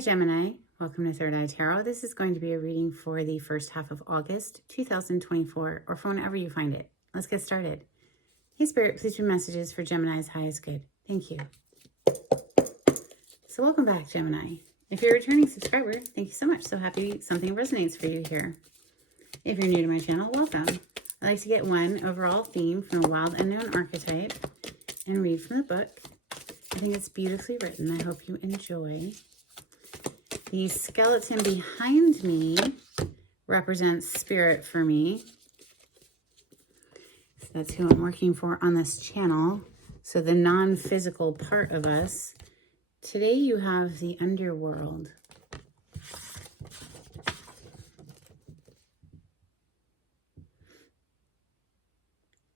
Hi Gemini, welcome to Third Eye Tarot. This is going to be a reading for the first half of August 2024, or for whenever you find it. Let's get started. Hey Spirit, please do messages for Gemini's highest good. Thank you. So welcome back, Gemini. If you're a returning subscriber, thank you so much. So happy something resonates for you here. If you're new to my channel, welcome. I like to get one overall theme from a wild unknown archetype and read from the book. I think it's beautifully written. I hope you enjoy. The skeleton behind me represents spirit for me. So that's who I'm working for on this channel. So the non-physical part of us. Today you have the underworld.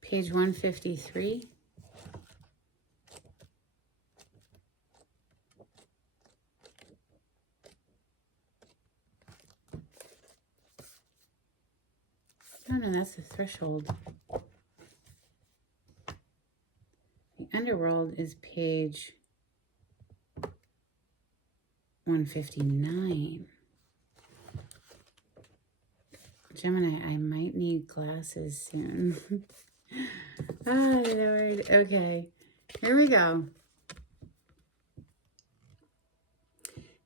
Page 153. Oh no, that's the threshold. The underworld is page 159. Gemini, I might need glasses soon. Ah, Lord. Okay, here we go.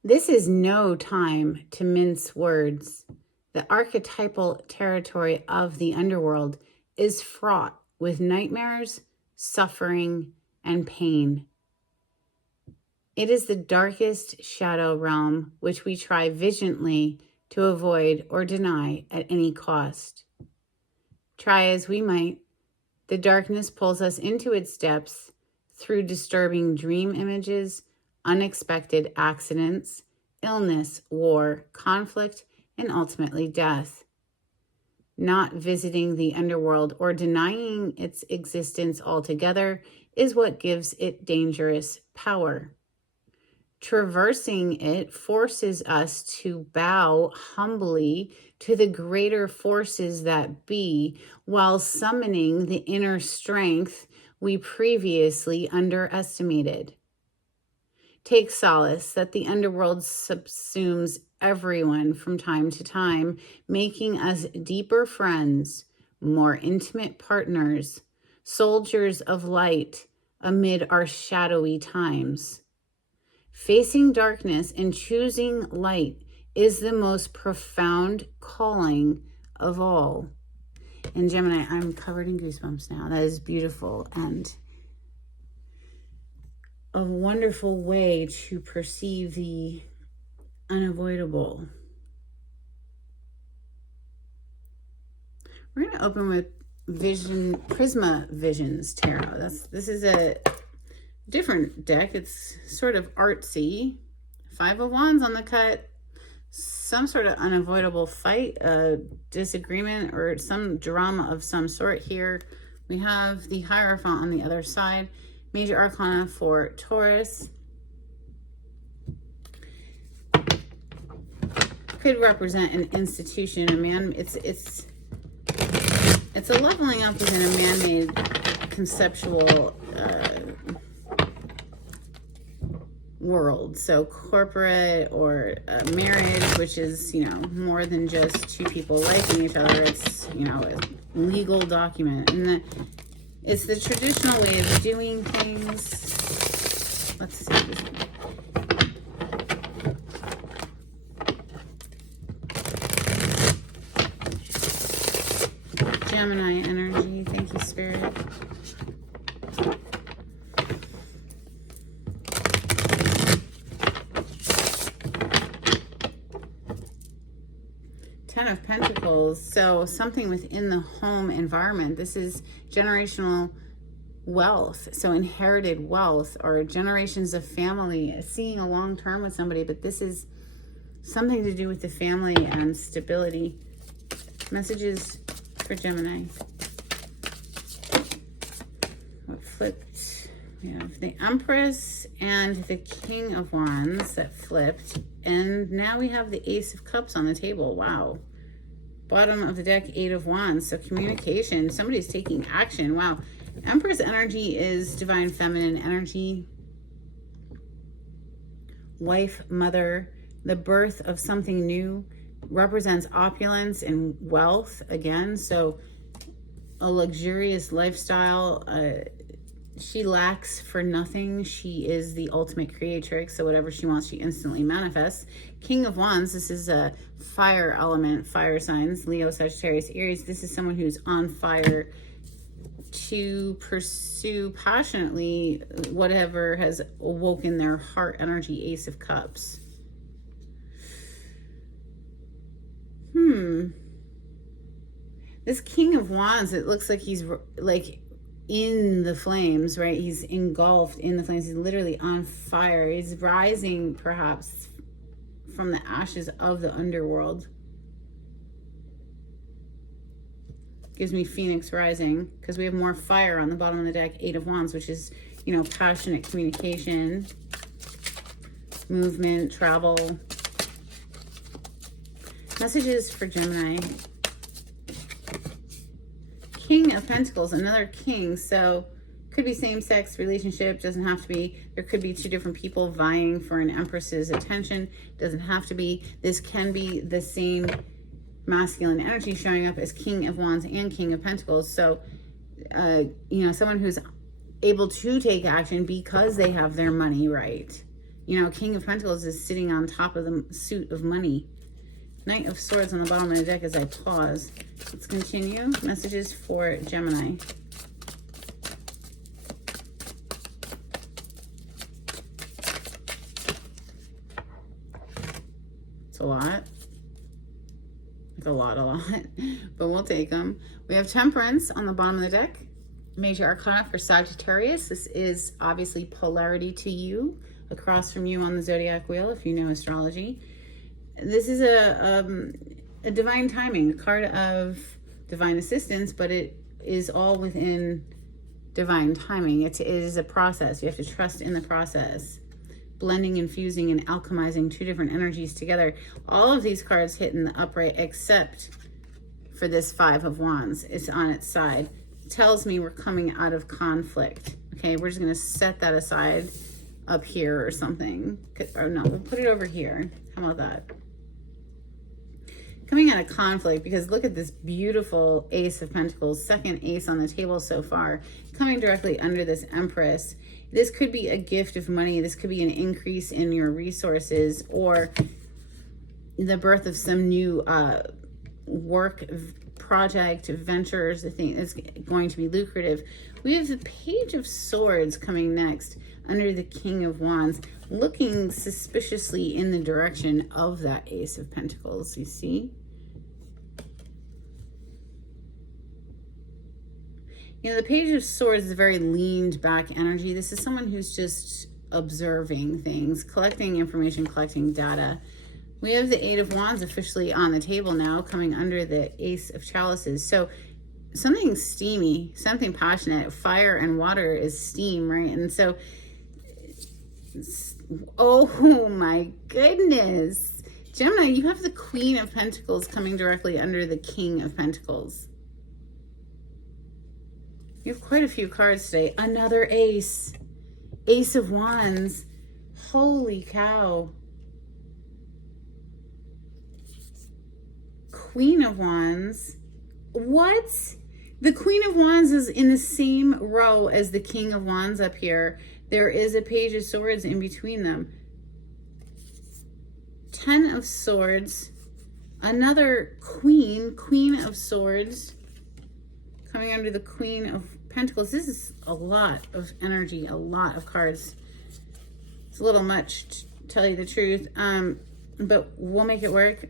This is no time to mince words. The archetypal territory of the underworld is fraught with nightmares, suffering, and pain. It is the darkest shadow realm which we try vigilantly to avoid or deny at any cost. Try as we might, the darkness pulls us into its depths through disturbing dream images, unexpected accidents, illness, war, conflict, and ultimately death. Not visiting the underworld or denying its existence altogether is what gives it dangerous power. Traversing it forces us to bow humbly to the greater forces that be, while summoning the inner strength we previously underestimated. Take solace that the underworld subsumes everyone from time to time, making us deeper friends, more intimate partners, soldiers of light amid our shadowy times. Facing darkness and choosing light is the most profound calling of all. And Gemini, I'm covered in goosebumps now. That is beautiful and a wonderful way to perceive the unavoidable. We're going to open with Prisma Visions Tarot. This is a different deck. It's sort of artsy. 5 of Wands on the cut. Some sort of unavoidable fight, a disagreement, or some drama of some sort here. We have the Hierophant on the other side. Major Arcana for Taurus. Could represent an institution, a man. It's a leveling up within a man-made conceptual world. So corporate or marriage, which is, you know, more than just two people liking each other. It's, you know, a legal document, and it's the traditional way of doing things. Let's see. Gemini energy. Thank you, Spirit. Ten of Pentacles. So something within the home environment. This is generational wealth. So inherited wealth or generations of family, seeing a long term with somebody, but this is something to do with the family and stability. Messages for Gemini. What flipped? We have the Empress and the King of Wands that flipped. And now we have the Ace of Cups on the table. Wow. Bottom of the deck, 8 of Wands. So communication. Somebody's taking action. Wow. Empress energy is divine feminine energy. Wife, mother, The birth of something new represents opulence and wealth again. So a luxurious lifestyle. She lacks for nothing. She is the ultimate creatrix. So whatever she wants, she instantly manifests. King of Wands, this is a fire element, fire signs, Leo, Sagittarius, Aries. This is someone who's on fire to pursue passionately whatever has awoken their heart energy. Ace of Cups. This King of Wands, it looks like he's like in the flames, right? He's engulfed in the flames. He's literally on fire. He's rising perhaps from the ashes of the underworld. Gives me Phoenix rising because we have more fire on the bottom of the deck. 8 of Wands, which is, you know, passionate communication, movement, travel. Messages for Gemini. King of Pentacles, another king. So could be same-sex relationship, doesn't have to be. There could be 2 different people vying for an empress's attention, doesn't have to be. This can be the same masculine energy showing up as King of Wands and King of Pentacles. So, you know, someone who's able to take action because they have their money right. You know, King of Pentacles is sitting on top of the suit of money. Knight of Swords on the bottom of the deck as I pause. Let's continue. Messages for Gemini. It's a lot. It's a lot, but we'll take them. We have Temperance on the bottom of the deck. Major Arcana for Sagittarius. This is obviously polarity to you, across from you on the zodiac wheel, if you know astrology. This is a divine timing, a card of divine assistance, but it is all within divine timing. It is a process. You have to trust in the process. Blending, infusing, and alchemizing 2 different energies together. All of these cards hit in the upright except for this 5 of Wands. It's on its side. It tells me we're coming out of conflict. Okay, we're just going to set that aside up here or something. Or no, we'll put it over here. How about that? Coming out of conflict, because look at this beautiful Ace of Pentacles, second ace on the table so far, coming directly under this Empress. This could be a gift of money. This could be an increase in your resources or the birth of some new work, project, ventures. I think it's going to be lucrative. We have the Page of Swords coming next under the King of Wands, looking suspiciously in the direction of that Ace of Pentacles, you see? You know, the Page of Swords is a very leaned back energy. This is someone who's just observing things, collecting information, collecting data. We have the 8 of Wands officially on the table now, coming under the Ace of Chalices. So something steamy, something passionate. Fire and water is steam, right? And so, oh my goodness. Gemini, you have the Queen of Pentacles coming directly under the King of Pentacles. You have quite a few cards today. Another ace. Ace of Wands. Holy cow. Queen of Wands. What? The Queen of Wands is in the same row as the King of Wands up here. There is a Page of Swords in between them. 10 of Swords. Another Queen. Queen of Swords. Coming under the Queen of Pentacles. This is a lot of energy, a lot of cards. It's a little much, to tell you the truth, but we'll make it work.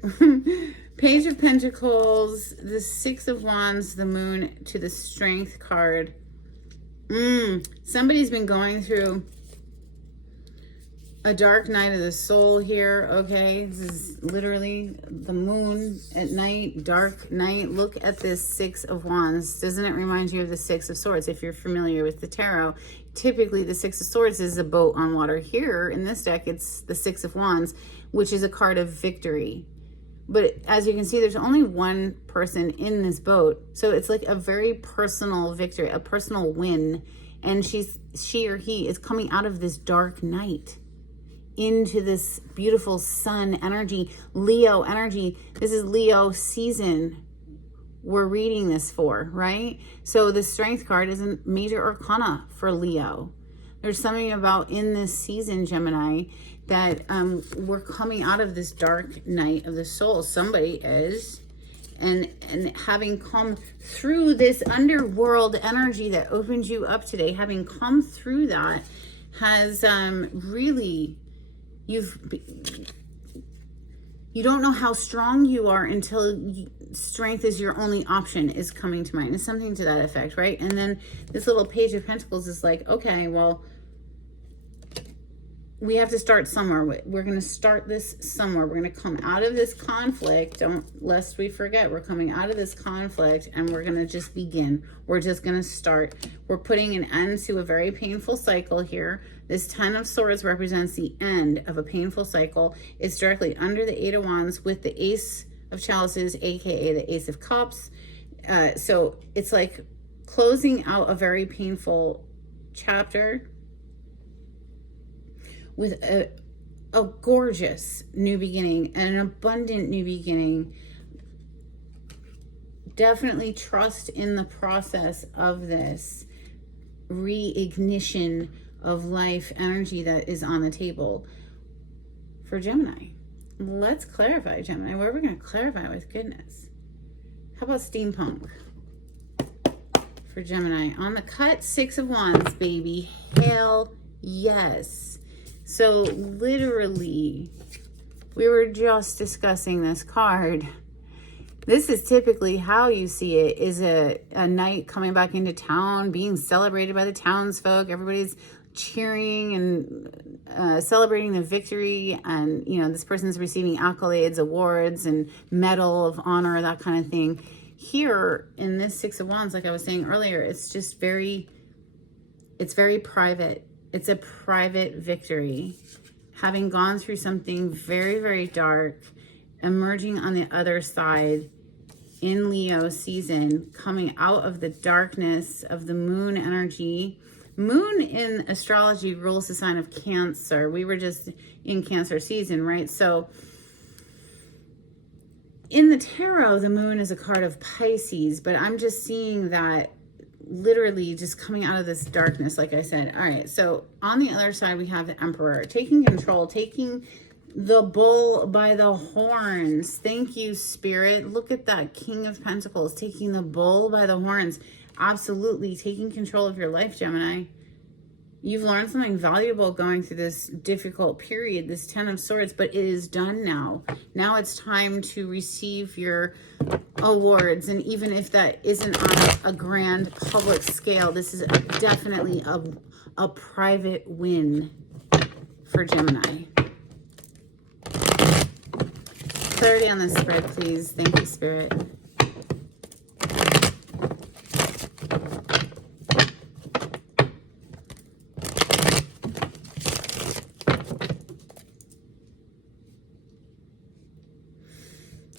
Page of Pentacles, the 6 of Wands, the Moon to the Strength card. Somebody's been going through a dark night of the soul here, okay? This is literally the moon at night, dark night. Look at this 6 of Wands. Doesn't it remind you of the 6 of Swords? If you're familiar with the tarot, typically the 6 of Swords is a boat on water. Here in this deck, it's the 6 of Wands, which is a card of victory. But as you can see, there's only one person in this boat. So it's like a very personal victory, a personal win. And she or he is coming out of this dark night into this beautiful sun energy, Leo energy. This is Leo season we're reading this for, right? So the Strength card is a major arcana for Leo. There's something about in this season, Gemini, that we're coming out of this dark night of the soul. Somebody is. And having come through this underworld energy that opens you up today, having come through that, has really, you don't know how strong you are until strength is your only option is coming to mind. It's something to that effect, right? And then this little Page of Pentacles is like, okay, well, we have to start somewhere. We're going to start this somewhere. We're going to come out of this conflict. Lest we forget, we're coming out of this conflict and we're going to just begin. We're just going to start. We're putting an end to a very painful cycle here. This 10 of Swords represents the end of a painful cycle. It's directly under the 8 of Wands with the Ace of Chalices, aka the Ace of Cups. So it's like closing out a very painful chapter with a gorgeous new beginning and an abundant new beginning. Definitely trust in the process of this reignition of life energy that is on the table for Gemini. Let's clarify, Gemini. What are we going to clarify with goodness? How about steampunk for Gemini? On the cut, 6 of Wands, baby. Hell yes. So literally, we were just discussing this card. This is typically how you see it, is a knight coming back into town, being celebrated by the townsfolk. Everybody's cheering and celebrating the victory. And, you know, this person's receiving accolades, awards, and medal of honor, that kind of thing. Here in this 6 of Wands, like I was saying earlier, it's just it's very private. It's a private victory. Having gone through something very, very dark, emerging on the other side in Leo season, coming out of the darkness of the moon energy. Moon in astrology rules the sign of Cancer. We were just in Cancer season, right? So in the tarot, the moon is a card of Pisces, but I'm just seeing that literally just coming out of this darkness, like I said. All right, so on the other side, we have the Emperor taking control, taking the bull by the horns. Thank you, Spirit. Look at that King of Pentacles taking the bull by the horns. Absolutely taking control of your life, Gemini. You've learned something valuable going through this difficult period, this 10 of Swords, but it is done now. Now it's time to receive your awards. And even if that isn't on a grand public scale, this is definitely a private win for Gemini. Clarity on this spread, please. Thank you, Spirit.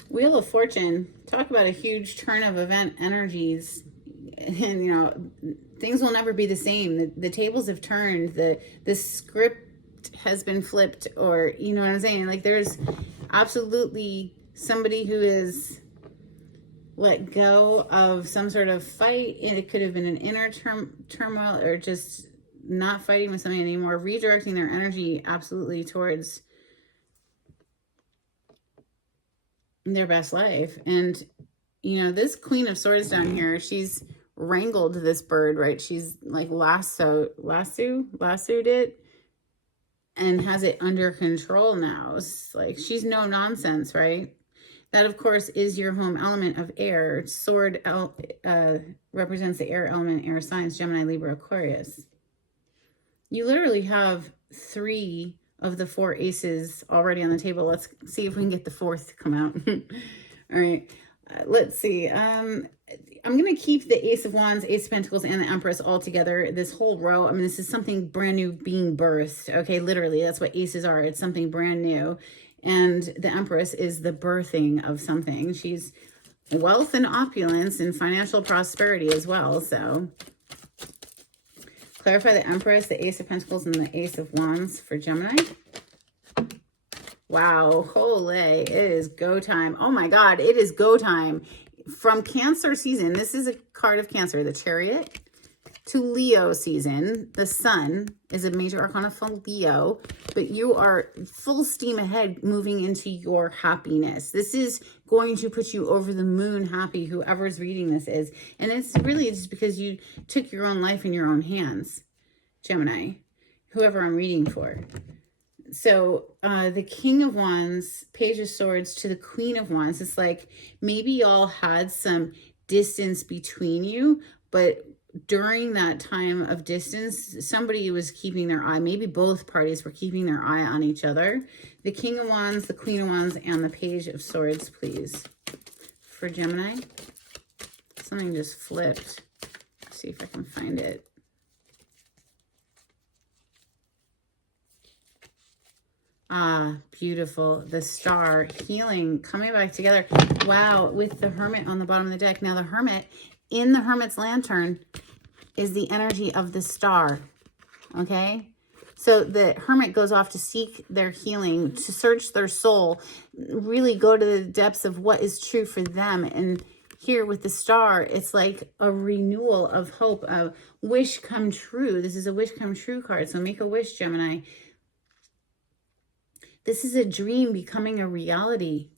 Wheel of Fortune, talk about a huge turn of event energies. And, you know, things will never be the same. The tables have turned. The script has been flipped, or, you know what I'm saying? Like, there's absolutely somebody who is let go of some sort of fight. And it could have been an inner turmoil, or just not fighting with something anymore, redirecting their energy absolutely towards their best life. And, you know, this Queen of Swords down here, she's wrangled this bird, right? She's like lassoed it and has it under control now. It's like she's no nonsense, right? That, of course, is your home element of air. Sword represents the air element, air signs, Gemini, Libra, Aquarius. You literally have 3 of the 4 aces already on the table. Let's see if we can get the 4th to come out. All right, let's see. I'm going to keep the Ace of Wands, Ace of Pentacles, and the Empress all together. This whole row, I mean, this is something brand new being birthed. Okay, literally, that's what aces are. It's something brand new. And the Empress is the birthing of something. She's wealth and opulence and financial prosperity as well. So clarify the Empress, the Ace of Pentacles, and the Ace of Wands for Gemini. Wow, holy, it is go time. Oh my God, it is go time. From Cancer season, this is a card of Cancer, the Chariot, to Leo season. The Sun is a major arcana for Leo, but you are full steam ahead moving into your happiness. This is going to put you over the moon happy, whoever's reading this is. And it's really just because you took your own life in your own hands, Gemini, whoever I'm reading for. So the King of Wands, Page of Swords to the Queen of Wands. It's like maybe y'all had some distance between you, but during that time of distance, somebody was keeping their eye. Maybe both parties were keeping their eye on each other. The King of Wands, the Queen of Wands, and the Page of Swords, please. For Gemini. Something just flipped. Let's see if I can find it. Ah, beautiful. The Star, healing, coming back together. Wow, with the Hermit on the bottom of the deck. Now the Hermit, in the Hermit's lantern, is the energy of the Star, okay? So the Hermit goes off to seek their healing, to search their soul, really go to the depths of what is true for them. And here with the Star, it's like a renewal of hope, a wish come true. This is a wish come true card. So make a wish, Gemini. This is a dream becoming a reality.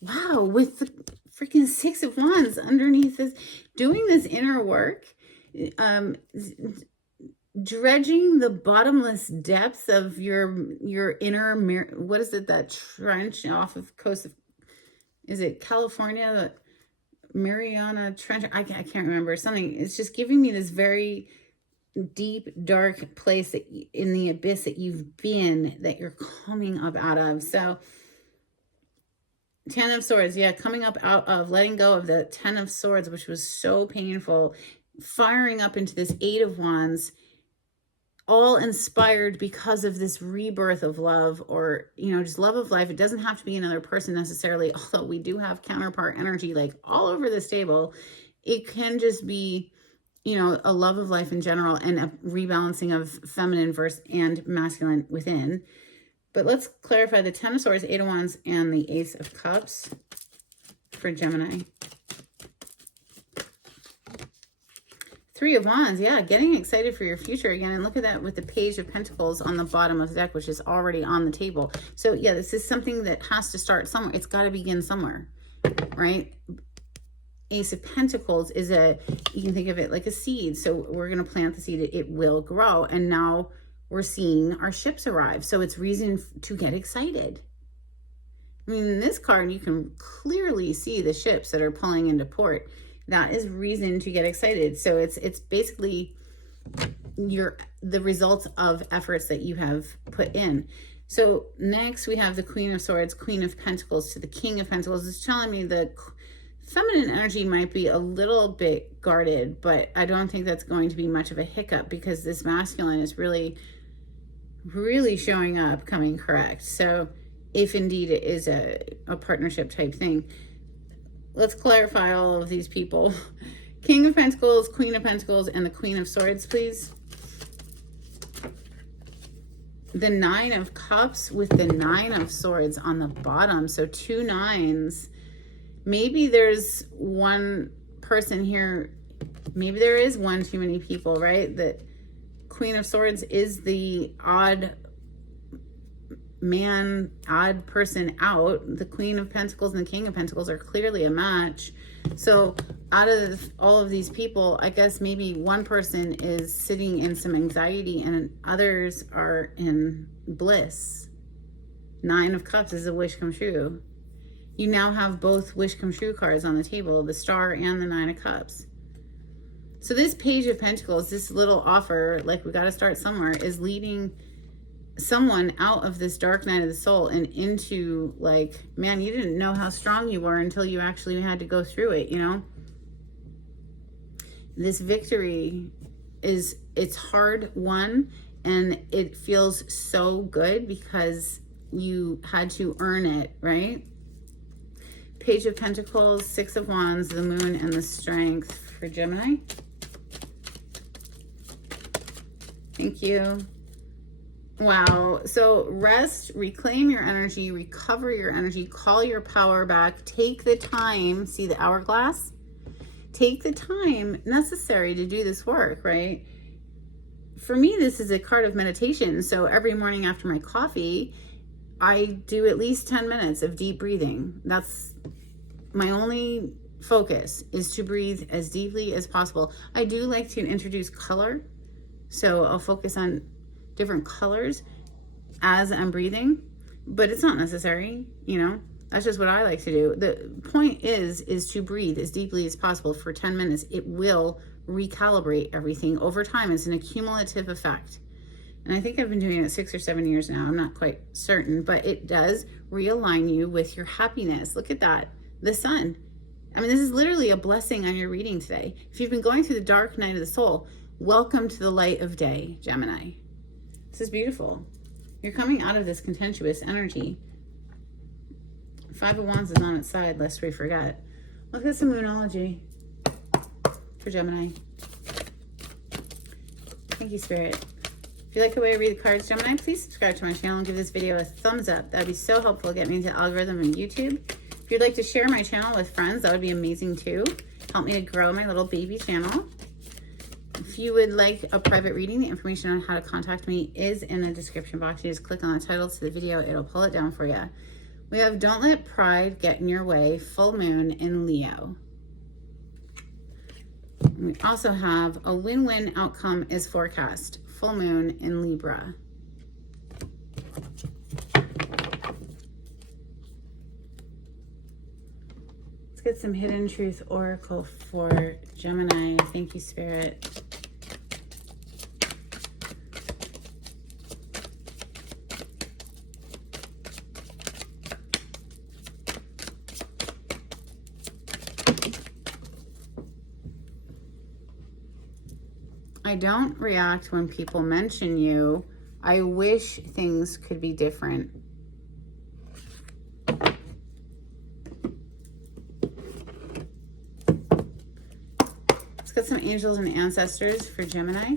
Wow, with the freaking Six of Wands underneath this, doing this inner work, dredging the bottomless depths of your inner, what is it, that trench off of the coast of, is it California, the Mariana Trench? I can't remember, something. It's just giving me this very deep, dark place that in the abyss that you've been, that you're coming up out of. So Ten of Swords, yeah, coming up out of, letting go of the Ten of Swords, which was so painful, firing up into this Eight of Wands, all inspired because of this rebirth of love, or, you know, just love of life. It doesn't have to be another person necessarily, although we do have counterpart energy like all over this table. It can just be, you know, a love of life in general, and a rebalancing of feminine versus and masculine within. But let's clarify the Ten of Swords, Eight of Wands, and the Ace of Cups for Gemini. Three of Wands, yeah, getting excited for your future again. And look at that with the Page of Pentacles on the bottom of the deck, which is already on the table. So yeah, this is something that has to start somewhere. It's got to begin somewhere, right? Ace of Pentacles is you can think of it like a seed. So we're going to plant the seed, it will grow. And now we're seeing our ships arrive. So it's reason to get excited. I mean, in this card, you can clearly see the ships that are pulling into port. That is reason to get excited. So it's basically the results of efforts that you have put in. So next we have the Queen of Swords, Queen of Pentacles to the King of Pentacles. It's telling me the feminine energy might be a little bit guarded, but I don't think that's going to be much of a hiccup, because this masculine is really, really showing up, coming correct. So if indeed it is a partnership type thing, let's clarify all of these people. King of Pentacles, Queen of Pentacles, and the Queen of Swords, please. The Nine of Cups with the Nine of Swords on the bottom. So 2 nines. Maybe there's one person here. Maybe there is one too many people, right? That Queen of Swords is the odd man, odd person out. The Queen of Pentacles and the King of Pentacles are clearly a match. So out of all of these people, I guess maybe one person is sitting in some anxiety and others are in bliss. Nine of Cups is a wish come true. You now have both wish come true cards on the table, the Star and the Nine of Cups. So this Page of Pentacles, this little offer, like we got to start somewhere, is leading someone out of this dark night of the soul and into, like, man, you didn't know how strong you were until you actually had to go through it, you know? This victory it's hard won, and it feels so good because you had to earn it, right? Page of Pentacles, Six of Wands, the Moon, and the Strength for Gemini. Thank you. Wow. So rest, reclaim your energy, recover your energy, call your power back, take the time. See the hourglass? Take the time necessary to do this work, right? For me, this is a card of meditation. So every morning after my coffee, I do at least 10 minutes of deep breathing. That's my only focus, is to breathe as deeply as possible. I do like to introduce color. So I'll focus on different colors as I'm breathing, but it's not necessary, you know, that's just what I like to do. The point is to breathe as deeply as possible for 10 minutes. It will recalibrate everything over time. It's an accumulative effect. And I think I've been doing it 6 or 7 years now. I'm not quite certain, but it does realign you with your happiness. Look at that. The sun. I mean, this is literally a blessing on your reading today. If you've been going through the dark night of the soul, welcome to the light of day, Gemini. This is beautiful. You're coming out of this contentious energy. Five of Wands is on its side, lest we forget. Look at some Moonology for Gemini. Thank you, Spirit. If you like the way I read the cards, Gemini, please subscribe to my channel and give this video a thumbs up. That would be so helpful. Get me into the algorithm on YouTube. If you'd like to share my channel with friends, that would be amazing too. Help me to grow my little baby channel. If you would like a private reading, the information on how to contact me is in the description box. You just click on the title to the video. It'll pull it down for you. We have Don't Let Pride Get in Your Way, full moon in Leo. We also have a win-win outcome is forecast, full moon in Libra. Let's get some hidden truth oracle for Gemini. Thank you, Spirit. I don't react when people mention you. I wish things could be different. Let's get some angels and ancestors for Gemini.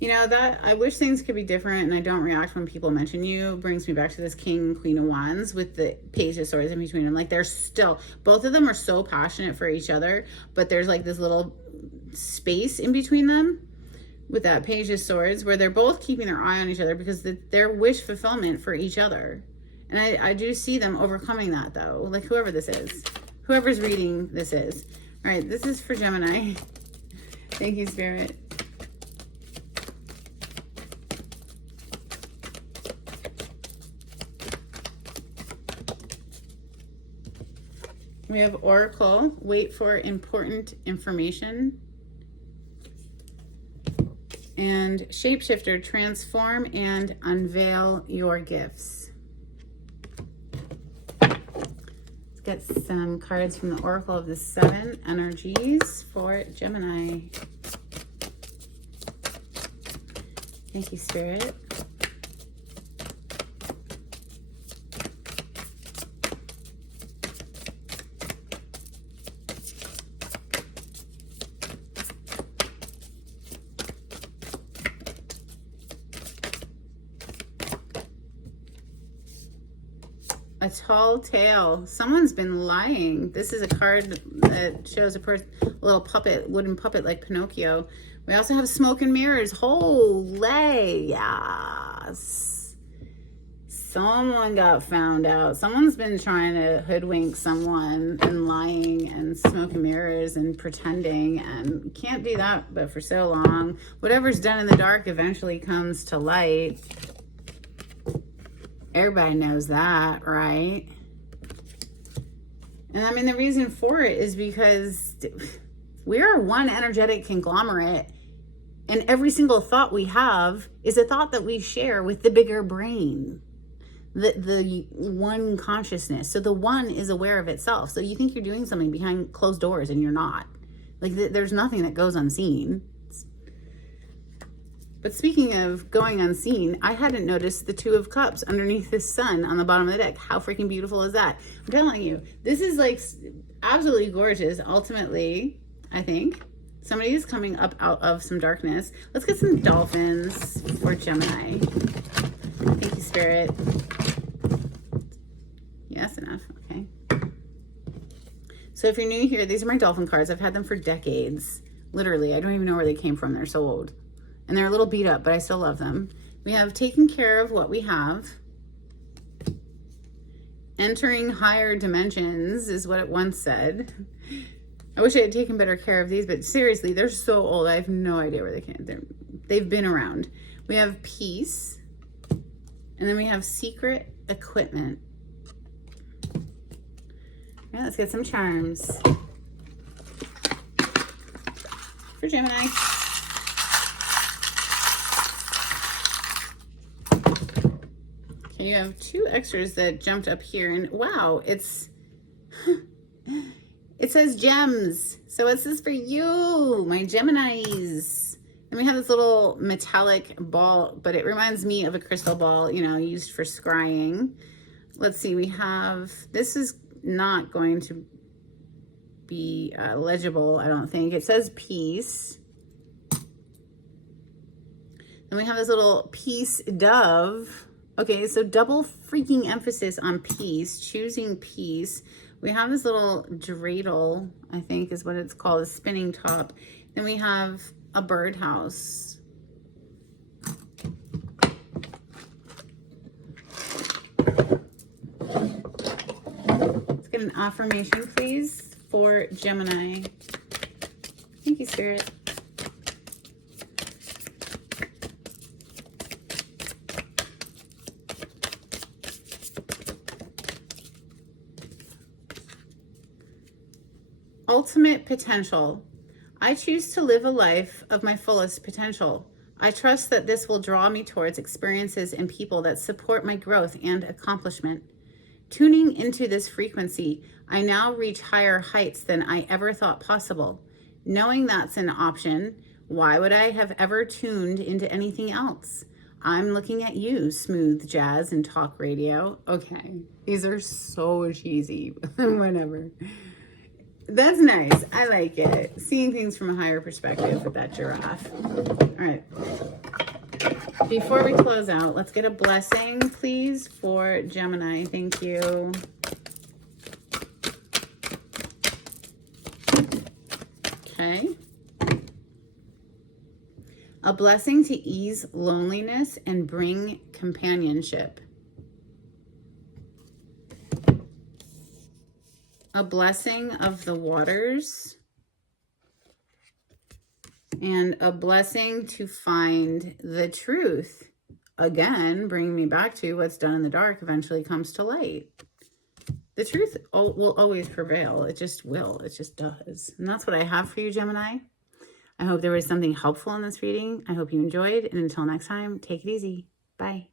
You know, that I wish things could be different and I don't react when people mention you brings me back to this King, Queen of Wands with the Page of Swords in between them. Like, they're still, both of them are so passionate for each other, but there's like this little space in between them with that Page of Swords where they're both keeping their eye on each other because their wish fulfillment for each other. And I do see them overcoming that though, like whoever this is, whoever's reading this is. All right, this is for Gemini. Thank you, Spirit. We have Oracle, wait for important information. And Shapeshifter, transform and unveil your gifts. Let's get some cards from the Oracle of the Seven Energies for Gemini. Thank you, Spirit. A tall tale. Someone's been lying. This is a card that shows a little puppet, wooden puppet like Pinocchio. We also have smoke and mirrors. Holy, yes. Someone got found out. Someone's been trying to hoodwink someone and lying and smoke and mirrors and pretending, and can't do that but for so long. Whatever's done in the dark eventually comes to light. Everybody knows that, right? And I mean, the reason for it is because we're one energetic conglomerate, and every single thought we have is a thought that we share with the bigger brain, the one consciousness. So the one is aware of itself. So you think you're doing something behind closed doors and you're not. Like, there's nothing that goes unseen. But speaking of going unseen, I hadn't noticed the Two of Cups underneath the sun on the bottom of the deck. How freaking beautiful is that? I'm telling you, this is like absolutely gorgeous. Ultimately, I think Somebody is coming up out of some darkness. Let's get some dolphins for Gemini. Thank you, Spirit. Yes, enough. Okay. So if you're new here, these are my dolphin cards. I've had them for decades. Literally, I don't even know where they came from. They're so old. And they're a little beat up, but I still love them. We have taken care of what we have. Entering higher dimensions is what it once said. I wish I had taken better care of these, but seriously, they're so old. I have no idea where they came. They've been around. We have peace. And then we have secret equipment. All right, let's get some charms for Gemini. Okay, you have 2 extras that jumped up here, and wow, it says gems. So what's this for you, my Geminis? And we have this little metallic ball, but it reminds me of a crystal ball, you know, used for scrying. Let's see, we have, this is not going to be legible, I don't think. It says peace. Then we have this little peace dove. Okay, so double freaking emphasis on peace, choosing peace. We have this little dreidel, I think is what it's called, a spinning top. Then we have a birdhouse. Let's get an affirmation, please, for Gemini. Thank you, Spirit. Ultimate potential. I choose to live a life of my fullest potential. I trust that this will draw me towards experiences and people that support my growth and accomplishment. Tuning into this frequency, I now reach higher heights than I ever thought possible. Knowing that's an option, why would I have ever tuned into anything else? I'm looking at you, smooth jazz and talk radio. Okay, these are so cheesy, whatever. That's nice. I like it. Seeing things from a higher perspective with that giraffe. All right. Before we close out, let's get a blessing, please, for Gemini. Thank you. Okay. A blessing to ease loneliness and bring companionship. A blessing of the waters, and a blessing to find the truth. Again, bringing me back to what's done in the dark eventually comes to light. The truth will always prevail. It just will. It just does. And that's what I have for you, Gemini. I hope there was something helpful in this reading. I hope you enjoyed. And until next time, take it easy. Bye.